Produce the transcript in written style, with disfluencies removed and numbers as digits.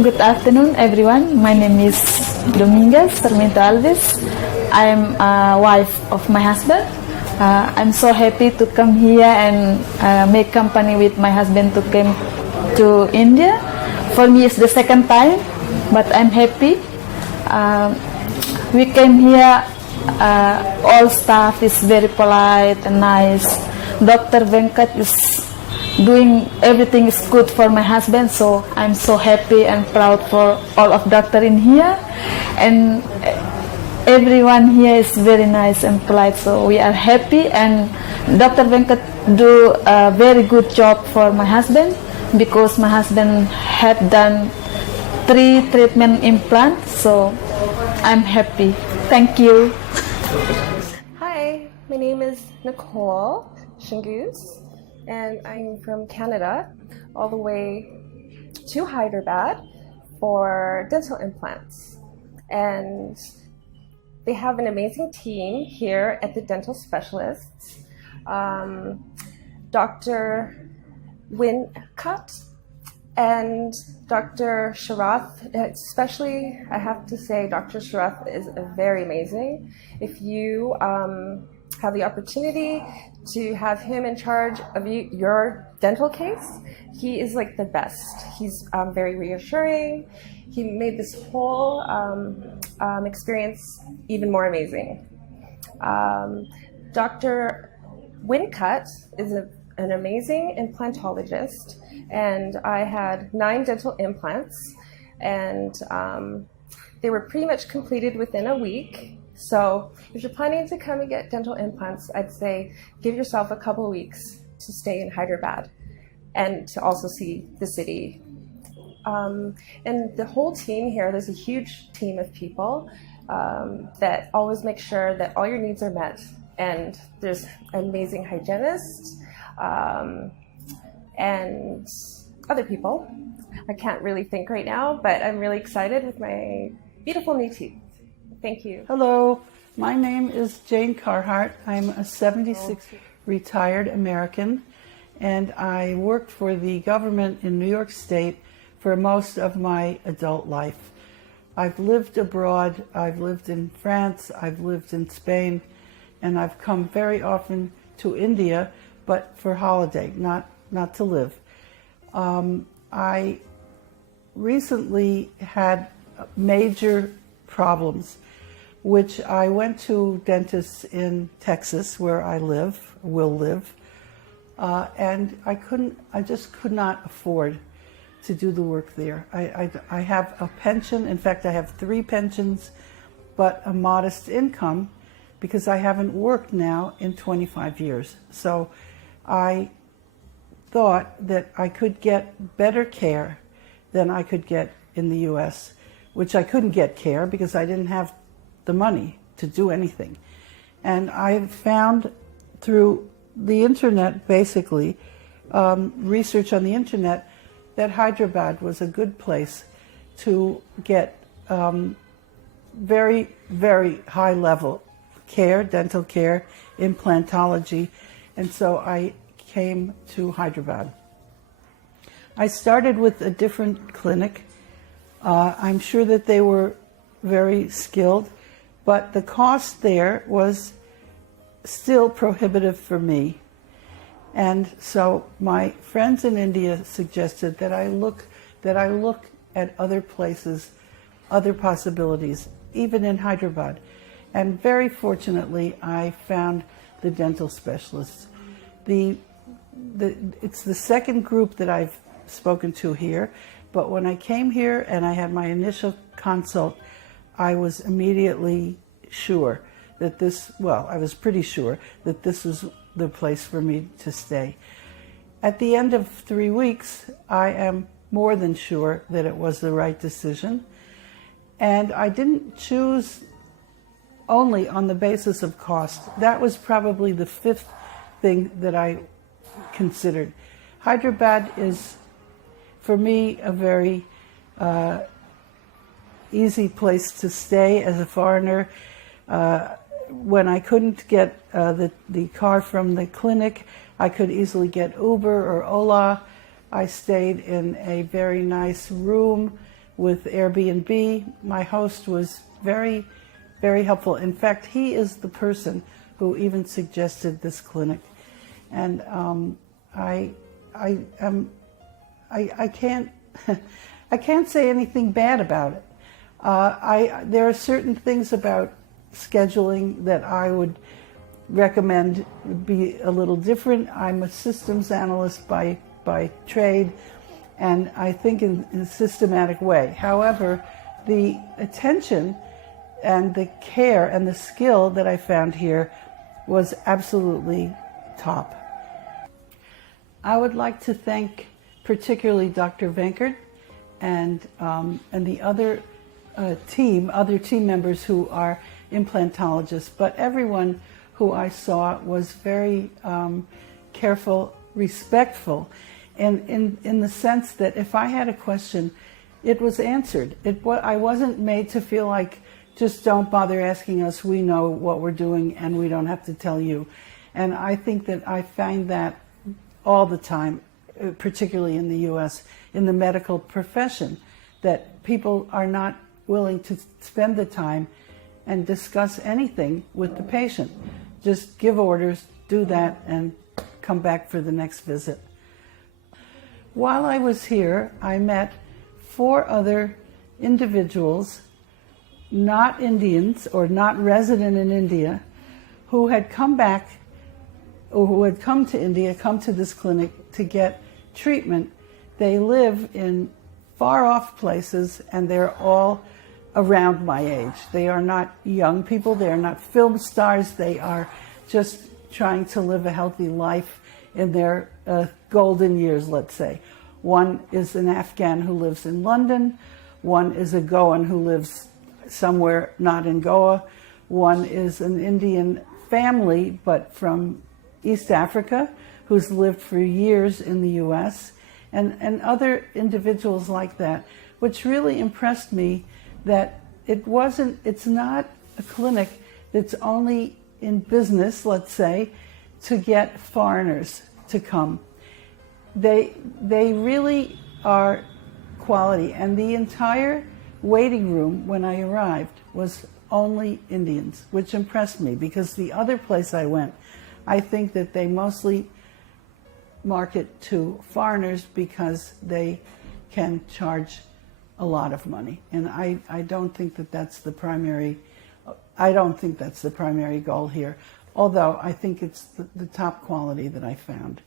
Good afternoon, everyone. My name is Dominguez Sarmiento Alves. I'm a wife of my husband. I'm so happy to come here and make company with my husband to come to India. For me, it's the second time, but I'm happy. We came here. All staff is very polite and nice. Dr. Venkat is doing everything is good for my husband, so I'm so happy and proud for all of doctor in here, and everyone here is very nice and polite, so we are happy. And Dr. Venkat do a very good job for my husband, because my husband had done 3 treatment implants, so I'm happy. Thank you. Hi, my name is Nicole Shingus, and I'm from Canada, all the way to Hyderabad for dental implants. And they have an amazing team here at the dental specialists. Dr. Wincutt and Dr. Sharath, especially, I have to say, Dr. Sharath is very amazing. If you have the opportunity to have him in charge of your dental case, he is like the best. He's very reassuring. He made this whole experience even more amazing. Dr. Wincutt is an amazing implantologist, and I had 9 dental implants, and they were pretty much completed within a week. So if you're planning to come and get dental implants, I'd say give yourself a couple of weeks to stay in Hyderabad and to also see the city. And the whole team here, there's a huge team of people that always make sure that all your needs are met. And there's amazing hygienists and other people. I can't really think right now, but I'm really excited with my beautiful new teeth. Thank you. Hello, my name is Jane Carhart. I'm a 76 retired American, and I worked for the government in New York State for most of my adult life. I've lived abroad. I've lived in France. I've lived in Spain, and I've come very often to India, but for holiday, not to live. I recently had major problems, which I went to dentists in Texas, where I will live, and I just could not afford to do the work there. I have a pension. In fact, I have 3 pensions, but a modest income, because I haven't worked now in 25 years. So I thought that I could get better care than I could get in the U.S., which I couldn't get care because I didn't have the money to do anything. And I found through the internet, basically, research on the internet, that Hyderabad was a good place to get very, very high level care, dental care, implantology, and so I came to Hyderabad. I started with a different clinic. I'm sure that they were very skilled, but the cost there was still prohibitive for me. And so my friends in India suggested that I look at other places, other possibilities, even in Hyderabad. And very fortunately, I found the dental specialists. It's the second group that I've spoken to here, but when I came here and I had my initial consult, I was immediately sure that I was pretty sure that this was the place for me to stay. At the end of 3 weeks, I am more than sure that it was the right decision. And I didn't choose only on the basis of cost. That was probably the 5th thing that I considered. Hyderabad is, for me, a very easy place to stay as a foreigner. When I couldn't get the car from the clinic, I could easily get Uber or Ola. I stayed in a very nice room with Airbnb. My host was very, very helpful. In fact, he is the person who even suggested this clinic. And I can't I can't say anything bad about it. There are certain things about scheduling that I would recommend would be a little different. I'm a systems analyst by trade, and I think in a systematic way. However, the attention and the care and the skill that I found here was absolutely top. I would like to thank particularly Dr. Venkert and the other team members who are implantologists, but everyone who I saw was very careful, respectful, and in the sense that if I had a question, it was answered. I wasn't made to feel like, just don't bother asking us, we know what we're doing and we don't have to tell you. And I think that I find that all the time, particularly in the US, in the medical profession, that people are not willing to spend the time and discuss anything with the patient. Just give orders, do that, and come back for the next visit. While I was here, I met 4 other individuals, not Indians or not resident in India, who had come back, or who had come to India, come to this clinic to get treatment. They live in far off places and they're all around my age. They are not young people, they are not film stars, they are just trying to live a healthy life in their golden years, let's say. One is an Afghan who lives in London, one is a Goan who lives somewhere not in Goa, one is an Indian family but from East Africa who's lived for years in the US, and other individuals like that, which really impressed me that it's not a clinic that's only in business, let's say, to get foreigners to come. They really are quality, and the entire waiting room when I arrived was only Indians, which impressed me, because the other place I went, I think that they mostly market to foreigners because they can charge a lot of money, and I don't think that that's the primary. I don't think that's the primary goal here, although I think it's the top quality that I found.